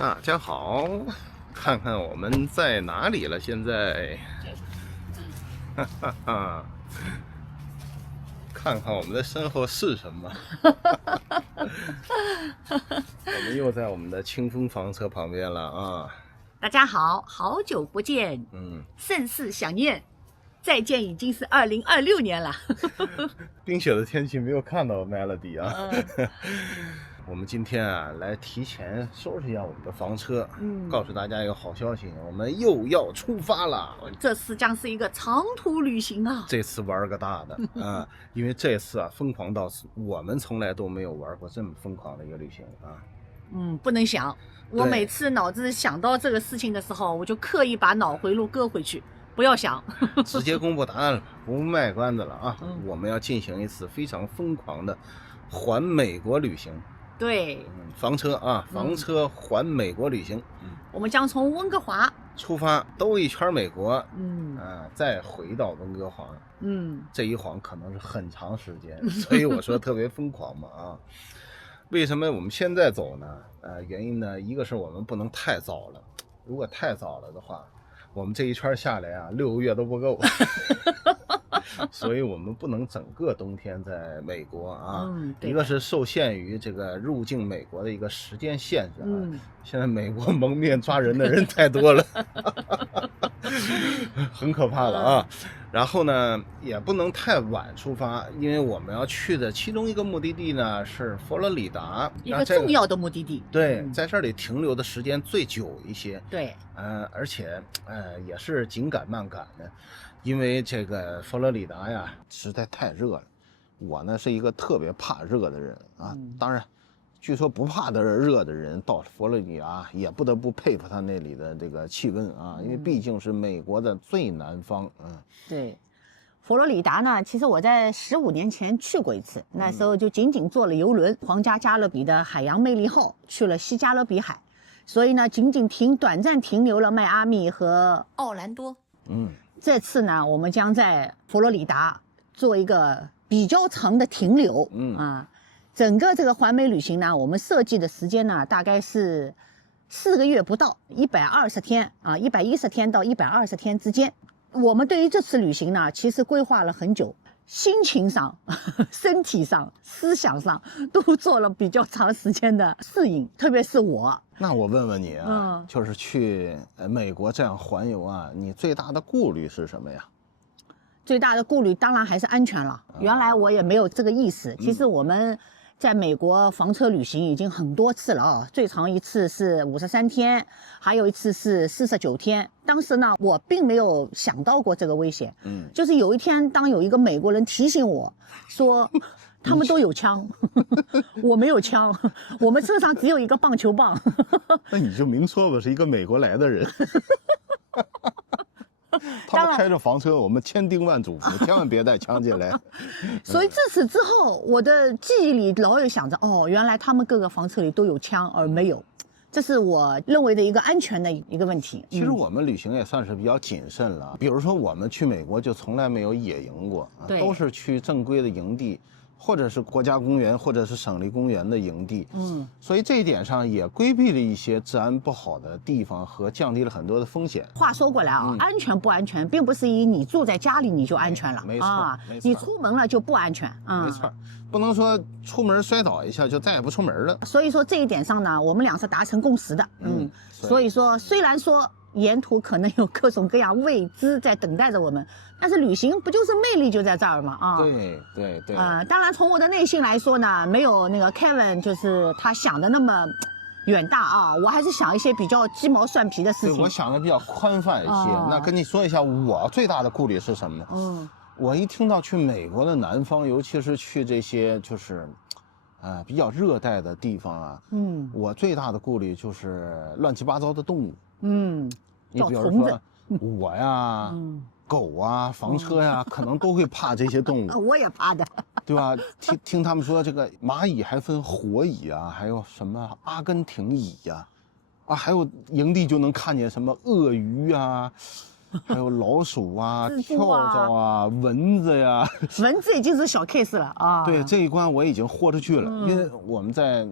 大家好，看看我们在哪里了？现在，哈哈哈，看看我们的身后是什么？我们又在我们的清风房车旁边了啊！大家好，好久不见，甚是想念。再见已经是2026年了。冰雪的天气没有看到 Melody 啊。我们今天啊，来提前收拾一下我们的房车，告诉大家一个好消息，我们又要出发了。这次将是一个长途旅行啊！这次玩个大的啊，因为这次啊，疯狂到我们从来都没有玩过这么疯狂的一个旅行啊。不能想，我每次脑子想到这个事情的时候，我就刻意把脑回路搁回去，不要想。直接公布答案了，不卖关子了啊！我们要进行一次非常疯狂的环美国旅行。对，房车啊，房车环美国旅行。我们将从温哥华出发，兜一圈美国，再回到温哥华。这一晃可能是很长时间，所以我说特别疯狂嘛啊！为什么我们现在走呢？原因呢，一个是我们不能太早了，如果太早了的话，我们这一圈下来啊，6个月都不够。所以我们不能整个冬天在美国啊，一个是受限于这个入境美国的一个时间限制啊，现在美国蒙面抓人的人太多了，很可怕了啊。然后呢，也不能太晚出发，因为我们要去的其中一个目的地呢是佛罗里达，一个重要的目的地。对，在这里停留的时间最久一些。对，而且也是紧赶慢赶的。因为这个佛罗里达呀实在太热了，我呢是一个特别怕热的人啊。当然，据说不怕热的人到佛罗里达也不得不佩服他那里的这个气温啊，因为毕竟是美国的最南方。对，佛罗里达呢，其实我在15年前去过一次，那时候就仅仅坐了邮轮皇家加勒比的海洋魅力号去了西加勒比海，所以呢，仅仅短暂停留了迈阿密和奥兰多。这次呢，我们将在佛罗里达做一个比较长的停留。整个这个环美旅行呢，我们设计的时间呢，大概是4个月不到，120天啊，110天到120天之间。我们对于这次旅行呢，其实规划了很久，心情上、身体上、思想上都做了比较长时间的适应，特别是我。那我问问你啊，就是去美国这样环游啊，你最大的顾虑是什么呀？最大的顾虑当然还是安全了。原来我也没有这个意识。其实我们在美国房车旅行已经很多次了啊，最长一次是53天，还有一次是49天。当时呢，我并没有想到过这个危险。就是有一天，当有一个美国人提醒我说，他们都有枪，我没有枪，我们车上只有一个棒球棒。那你就明说我是一个美国来的人。他们开着房车，我们千叮万嘱咐，千万别带枪进来。所以自此之后，我的记忆里老有想着，原来他们各个房车里都有枪，而没有。这是我认为的一个安全的一个问题。其实我们旅行也算是比较谨慎了。比如说，我们去美国就从来没有野营过，都是去正规的营地，或者是国家公园，或者是省立公园的营地。所以这一点上也规避了一些治安不好的地方和降低了很多的风险。话说过来啊，安全不安全，并不是以你住在家里你就安全了，没错，你出门了就不安全。没错，不能说出门摔倒一下就再也不出门了。所以说这一点上呢，我们俩是达成共识的。所以说虽然说沿途可能有各种各样未知在等待着我们，但是旅行不就是魅力就在这儿吗？对。当然从我的内心来说呢，没有那个 Kevin 就是他想的那么远大啊，我还是想一些比较鸡毛蒜皮的事情。对，我想的比较宽泛一些。那跟你说一下，我最大的顾虑是什么呢？我一听到去美国的南方，尤其是去这些就是比较热带的地方啊，我最大的顾虑就是乱七八糟的动物。你比如说我呀、狗啊、房车呀，可能都会怕这些动物。我也怕的，对吧？听他们说这个蚂蚁还分火蚁啊，还有什么阿根廷蚁呀，还有营地就能看见什么鳄鱼啊，还有老鼠啊、蜘跳蛛啊蚤啊、蚊子呀。蚊子已经是小 case 了啊。对，这一关我已经豁出去了，因为我们在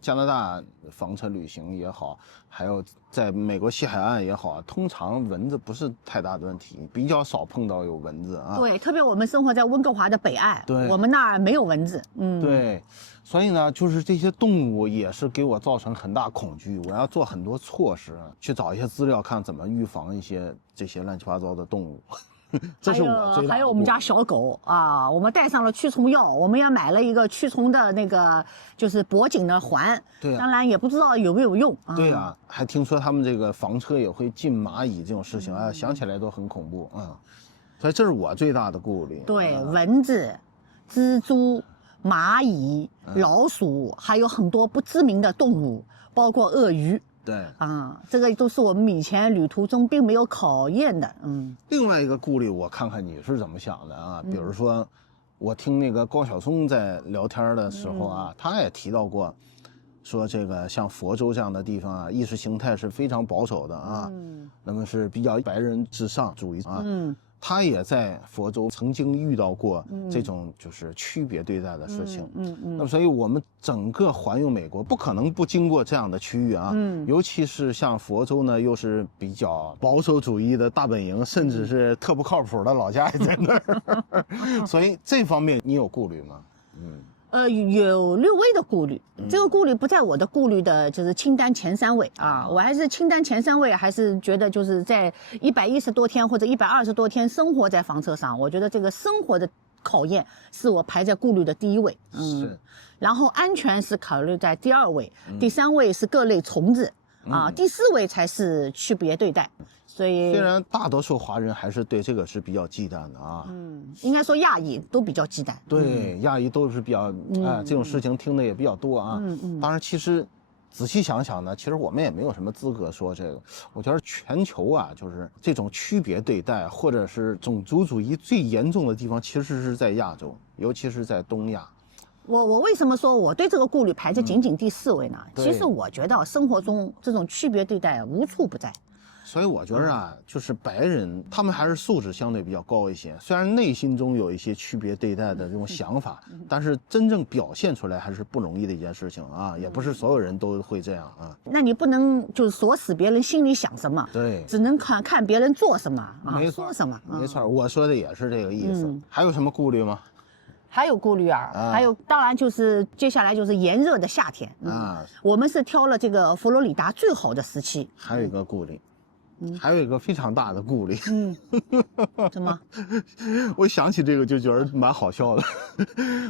加拿大房车旅行也好，还有在美国西海岸也好啊，通常蚊子不是太大的问题，比较少碰到有蚊子啊。对，特别我们生活在温哥华的北岸，对，我们那儿没有蚊子。对。所以呢，就是这些动物也是给我造成很大恐惧，我要做很多措施，去找一些资料，看怎么预防一些这些乱七八糟的动物。这是我最大的。还有我们家小狗啊，我们带上了驱虫药，我们也买了一个驱虫的那个就是脖颈的环。对、啊，当然也不知道有没有用。对啊，还听说他们这个房车也会进蚂蚁这种事情，想起来都很恐怖啊。所以这是我最大的顾虑。对，蚊子、蜘蛛、蚂蚁、老鼠，还有很多不知名的动物，包括鳄鱼。对啊，这个都是我们以前旅途中并没有考验的。另外一个顾虑，我看看你是怎么想的啊？比如说，我听那个高晓松在聊天的时候啊，他也提到过，说这个像佛州这样的地方啊，意识形态是非常保守的啊，那么是比较白人至上主义啊。他也在佛州曾经遇到过这种就是区别对待的事情。那么所以我们整个环游美国不可能不经过这样的区域啊。尤其是像佛州呢，又是比较保守主义的大本营，甚至是特不靠谱的老家也在那儿。所以这方面你有顾虑吗？有略微的顾虑，这个顾虑不在我的顾虑的就是清单前3位啊，我还是清单前3位，还是觉得就是在110多天或者120多天生活在房车上，我觉得这个生活的考验是我排在顾虑的第1位。是，然后安全是考虑在第2位，第3位是各类虫子啊，第4位才是区别对待。所以虽然大多数华人还是对这个是比较忌惮的啊，应该说亚裔都比较忌惮。对，亚裔都是比较这种事情听的也比较多啊。当然，其实仔细想想呢，其实我们也没有什么资格说这个。我觉得全球啊，就是这种区别对待或者是种族主义最严重的地方，其实是在亚洲，尤其是在东亚。我为什么说我对这个顾虑排在仅仅第4位呢？其实我觉得生活中这种区别对待无处不在。所以我觉得啊，就是白人他们还是素质相对比较高一些，虽然内心中有一些区别对待的这种想法，但是真正表现出来还是不容易的一件事情啊，也不是所有人都会这样啊。那你不能就是锁死别人心里想什么，对，只能看别人做什么啊，没错说什么。没错，我说的也是这个意思。还有什么顾虑吗？还有顾虑啊，还有当然就是接下来就是炎热的夏天啊，我们是挑了这个佛罗里达最好的时期。还有一个顾虑。还有一个非常大的顾虑，什么？我想起这个就觉得蛮好笑的。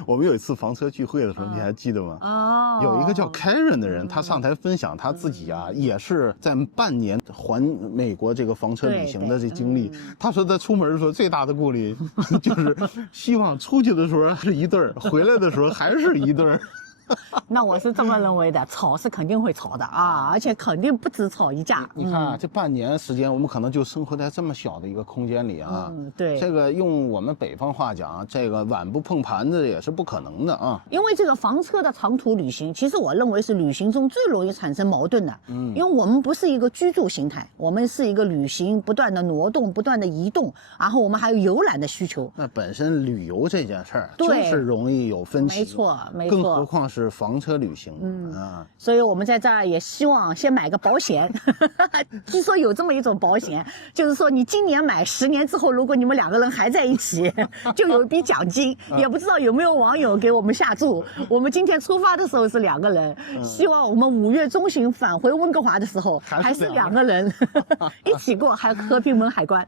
我们有一次房车聚会的时候，你还记得吗？有一个叫 Karen 的人，他上台分享他自己啊，也是在半年环美国这个房车旅行的这经历。他说他出门的时候最大的顾虑就是希望出去的时候是一对儿，回来的时候还是一对儿。那我是这么认为的，吵是肯定会吵的啊，而且肯定不止吵一架。你看啊，这半年时间，我们可能就生活在这么小的一个空间里啊。对，这个用我们北方话讲，这个碗不碰盘子也是不可能的啊。因为这个房车的长途旅行，其实我认为是旅行中最容易产生矛盾的。因为我们不是一个居住形态，我们是一个旅行，不断的挪动，不断的移动，然后我们还有游览的需求。那本身旅游这件事儿就是容易有分歧，没错，没错，更何况是房车旅行所以我们在这儿也希望先买个保险。据说有这么一种保险，就是说你今年买，10年之后，如果你们2个人还在一起，就有一笔奖金。也不知道有没有网友给我们下注。我们今天出发的时候是2个人，希望我们5月中旬返回温哥华的时候还是2个人一起过和平门海关。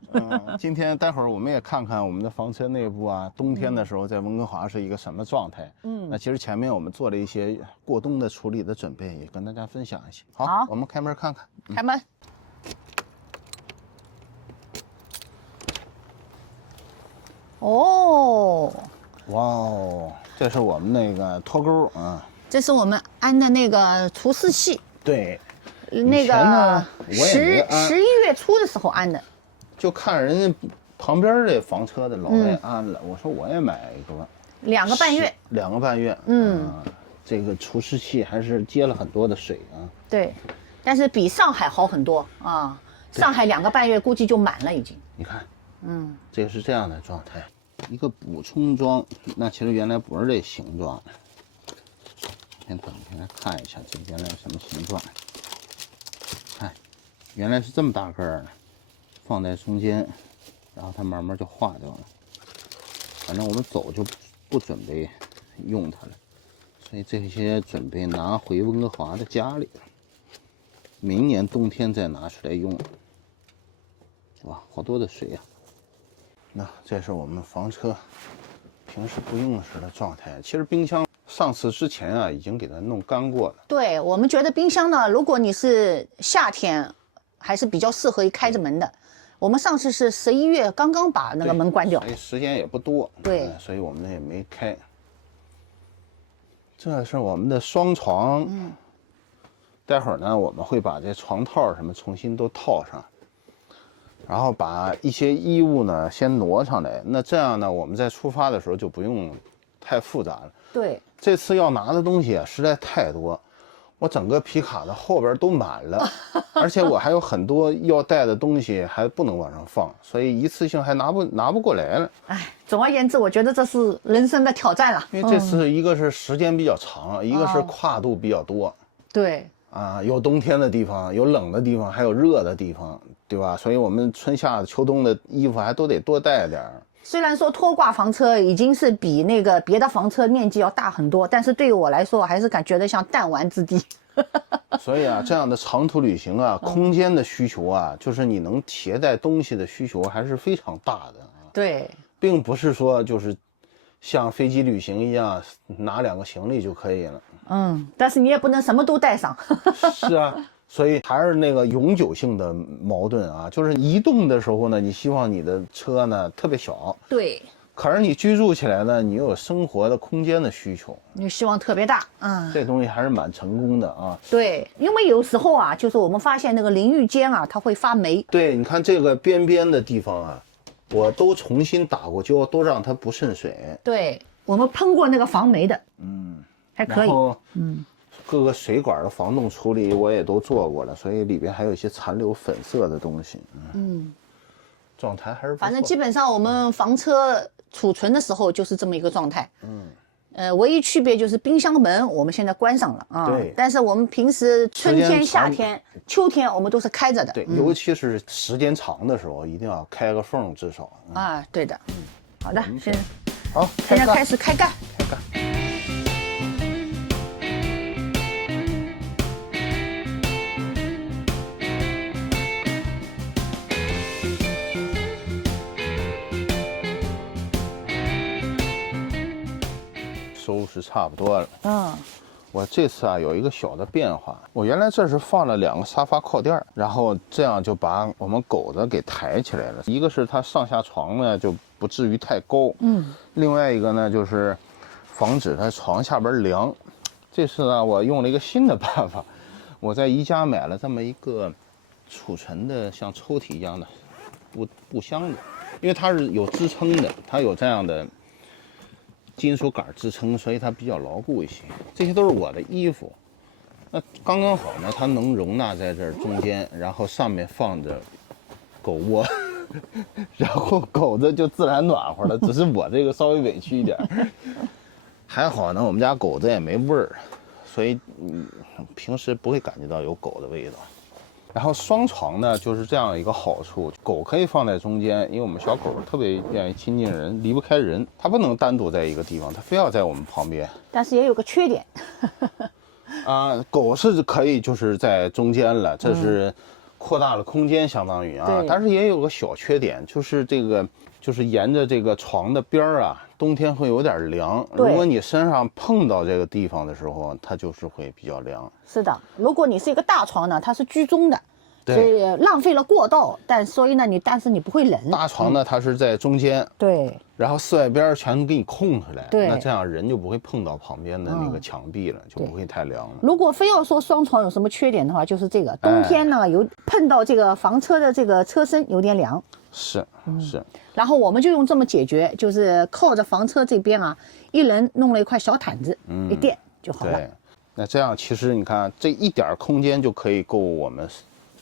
今天待会儿我们也看看我们的房车内部啊，冬天的时候在温哥华是一个什么状态。那其实前面我们做了一些过冬的处理的准备，也跟大家分享一下。好，我们开门看看。开门。哦，哇哦，这是我们那个脱钩啊。这是我们安的那个除湿器。对，那个11月初的时候安的。就看人家旁边这房车的老外安了，我说我也买一个。2个半月。2个半月。这个除湿器还是接了很多的水啊。对，但是比上海好很多啊。上海2个半月估计就满了已经。你看，这个是这样的状态，一个补充装，那其实原来不是这形状。先等一下来看一下这原来什么形状。看，原来是这么大个儿的，放在中间，然后它慢慢就化掉了。反正我们走就不准备用它了，所以这些准备拿回温哥华的家里，明年冬天再拿出来用。哇，好多的水呀！那这是我们房车平时不用时的状态。其实冰箱上市之前啊，已经给它弄干过了。对，我们觉得冰箱呢，如果你是夏天，还是比较适合于开着门的。我们上次是11月刚刚把那个门关掉，时间也不多，对，所以我们也没开。这是我们的双床，待会儿呢我们会把这床套什么重新都套上，然后把一些衣物呢先挪上来。那这样呢，我们在出发的时候就不用太复杂了。对，这次要拿的东西啊实在太多。我整个皮卡的后边都满了，而且我还有很多要带的东西还不能往上放，所以一次性还拿不过来了。哎，总而言之，我觉得这是人生的挑战了。因为这次一个是时间比较长，一个是跨度比较多。对。啊，有冬天的地方，有冷的地方，还有热的地方，对吧？所以我们春夏秋冬的衣服还都得多带点儿。虽然说拖挂房车已经是比那个别的房车面积要大很多，但是对于我来说，我还是觉得像弹丸之地。所以啊，这样的长途旅行啊，空间的需求啊，就是你能携带东西的需求还是非常大的啊。对，并不是说就是像飞机旅行一样拿2个行李就可以了。但是你也不能什么都带上。是啊。所以还是那个永久性的矛盾啊，就是移动的时候呢，你希望你的车呢特别小，对，可是你居住起来呢，你又有生活的空间的需求，你希望特别大，这东西还是蛮成功的啊。对，因为有时候啊，就是我们发现那个淋浴间啊，它会发霉。对，你看这个边边的地方啊，我都重新打过胶，都让它不渗水。对，我们喷过那个防霉的，还可以，各个水管的防冻处理我也都做过了，所以里边还有一些残留粉色的东西。状态还是不错。反正基本上我们房车储存的时候就是这么一个状态。唯一区别就是冰箱门我们现在关上了啊。对。但是我们平时春天、夏天、秋天我们都是开着的。对，尤其是时间长的时候，一定要开个缝至少。对的。好的，现在开始开干。收拾差不多了。我这次啊有一个小的变化，我原来这是放了2个沙发靠垫，然后这样就把我们狗子给抬起来了。一个是它上下床呢就不至于太高，另外一个呢就是防止它床下边凉。这次呢我用了一个新的办法，我在宜家买了这么一个储存的像抽屉一样的布箱子，因为它是有支撑的，它有这样的金属杆支撑，所以它比较牢固一些。这些都是我的衣服，那刚刚好呢，它能容纳在这儿中间，然后上面放着狗窝，然后狗子就自然暖和了。只是我这个稍微委屈一点，还好呢，我们家狗子也没味儿，所以平时不会感觉到有狗的味道。然后双床呢，就是这样一个好处，狗可以放在中间，因为我们小狗特别愿意亲近人，离不开人，它不能单独在一个地方，它非要在我们旁边。但是也有个缺点，狗是可以就是在中间了，这是扩大了空间，相当于啊，但是也有个小缺点，就是这个就是沿着这个床的边儿啊，冬天会有点凉。如果你身上碰到这个地方的时候，它就是会比较凉。是的，如果你是一个大床呢，它是居中的，所以浪费了过道，所以呢但是你不会冷。大床呢，它是在中间，对，然后四外边全给你空出来，对，那这样人就不会碰到旁边的那个墙壁了，就不会太凉了。如果非要说双床有什么缺点的话，就是这个冬天呢有碰到这个房车的这个车身有点凉。是。然后我们就用这么解决，就是靠着房车这边啊，一人弄了一块小毯子，一垫就好了。对，那这样其实你看这一点空间就可以够我们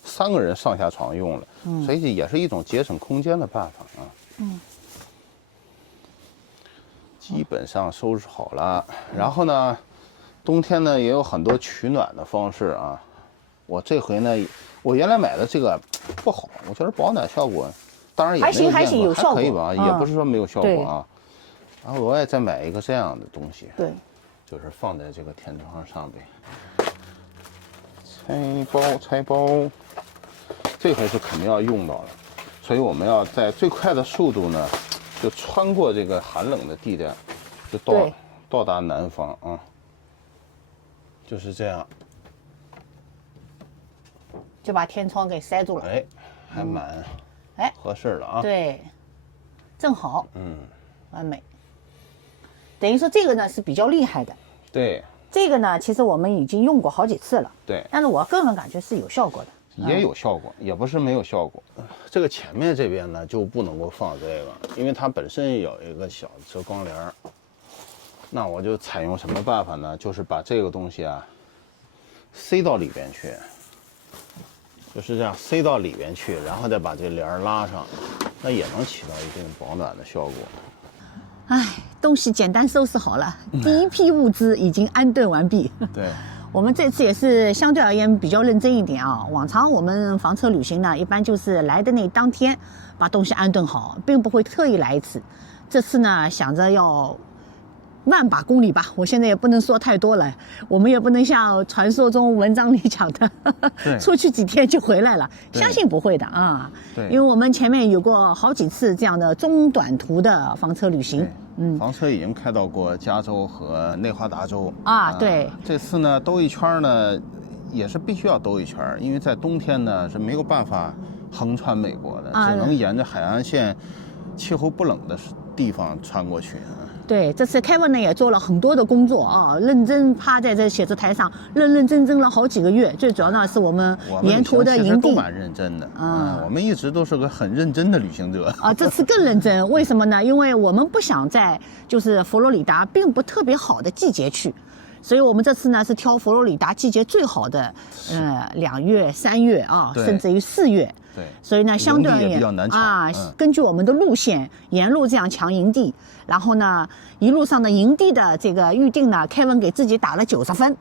3个人上下床用了，所以也是一种节省空间的办法啊。基本上收拾好了，然后呢，冬天呢也有很多取暖的方式啊。我这回呢，我原来买的这个不好，我觉得保暖效果，当然也没有还行有效果，还可以吧，也不是说没有效果啊。然后我也再买一个这样的东西，对，就是放在这个天窗上边。拆包，这回是肯定要用到了，所以我们要在最快的速度呢，就穿过这个寒冷的地带，就到达南方啊，就是这样，就把天窗给塞住了。哎，还蛮合适了啊。对，正好，完美。等于说这个呢是比较厉害的。对。这个呢，其实我们已经用过好几次了。对。但是我个人感觉是有效果的。也有效果，也不是没有效果。这个前面这边呢就不能够放这个，因为它本身有一个小遮光帘。那我就采用什么办法呢？就是把这个东西啊塞到里边去，就是这样塞到里边去，然后再把这帘拉上，那也能起到一定保暖的效果。哎，东西简单收拾好了，第一批物资已经安顿完毕。对。我们这次也是相对而言比较认真一点啊。往常我们房车旅行呢，一般就是来的那当天把东西安顿好，并不会特意来一次。这次呢，想着要万把公里吧，我现在也不能说太多了，我们也不能像传说中文章里讲的出去几天就回来了，相信不会的啊。对，因为我们前面有过好几次这样的中短途的房车旅行。房车已经开到过加州和内华达州啊。对，这次呢兜一圈呢，也是必须要兜一圈，因为在冬天呢是没有办法横穿美国的，只能沿着海岸线气候不冷的地方穿过去。对，这次 Kevin 呢也做了很多的工作啊，认真趴在这写字台上，认真了好几个月。最主要呢是我们沿途的营地都蛮认真的我们一直都是个很认真的旅行者啊。这次更认真，为什么呢？因为我们不想在就是佛罗里达并不特别好的季节去，所以我们这次呢是挑佛罗里达季节最好的2月、3月啊，甚至于4月。对，所以呢，相对而言根据我们的路线，沿路这样抢营地，然后呢，一路上的营地的这个预定呢 ，Kevin 给自己打了90分，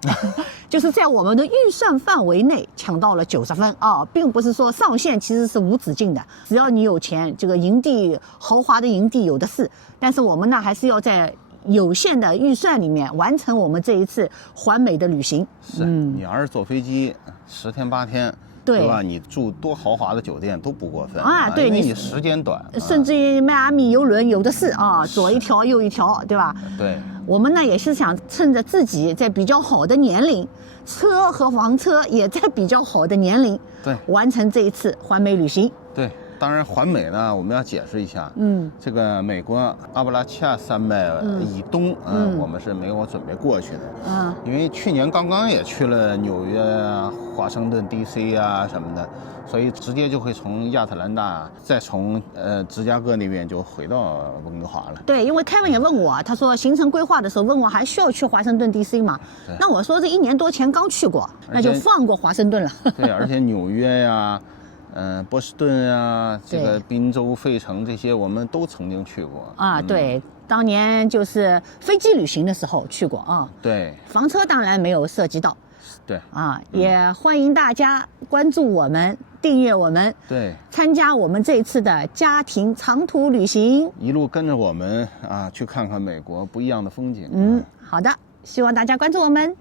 就是在我们的预算范围内抢到了90分啊，并不是说上限其实是无止境的，只要你有钱，这个营地豪华的营地有的是，但是我们呢还是要在有限的预算里面完成我们这一次环美的旅行。是，你要是坐飞机10天8天。对吧？你住多豪华的酒店都不过分啊！对，因为你时间短，甚至于迈阿密游轮有的是啊，左一条右一条，对吧？对。我们呢也是想趁着自己在比较好的年龄，车和房车也在比较好的年龄，对，完成这一次环美旅行。对。当然，环美呢，我们要解释一下。这个美国阿布拉契亚山脉以东，我们是没有准备过去的。因为去年刚刚也去了纽约啊、华盛顿 DC 啊什么的，所以直接就会从亚特兰大，再从芝加哥那边就回到温哥华了。对，因为 Kevin 也问我，他说行程规划的时候问我还需要去华盛顿 DC 吗？那我说这1年多前刚去过，那就放过华盛顿了。对，而且纽约呀。波士顿啊，这个宾州、费城这些我们都曾经去过啊。对，当年就是飞机旅行的时候去过啊。对，房车当然没有涉及到。对啊，也欢迎大家关注我们、订阅我们，对，参加我们这一次的家庭长途旅行，一路跟着我们啊，去看看美国不一样的风景。好的，希望大家关注我们。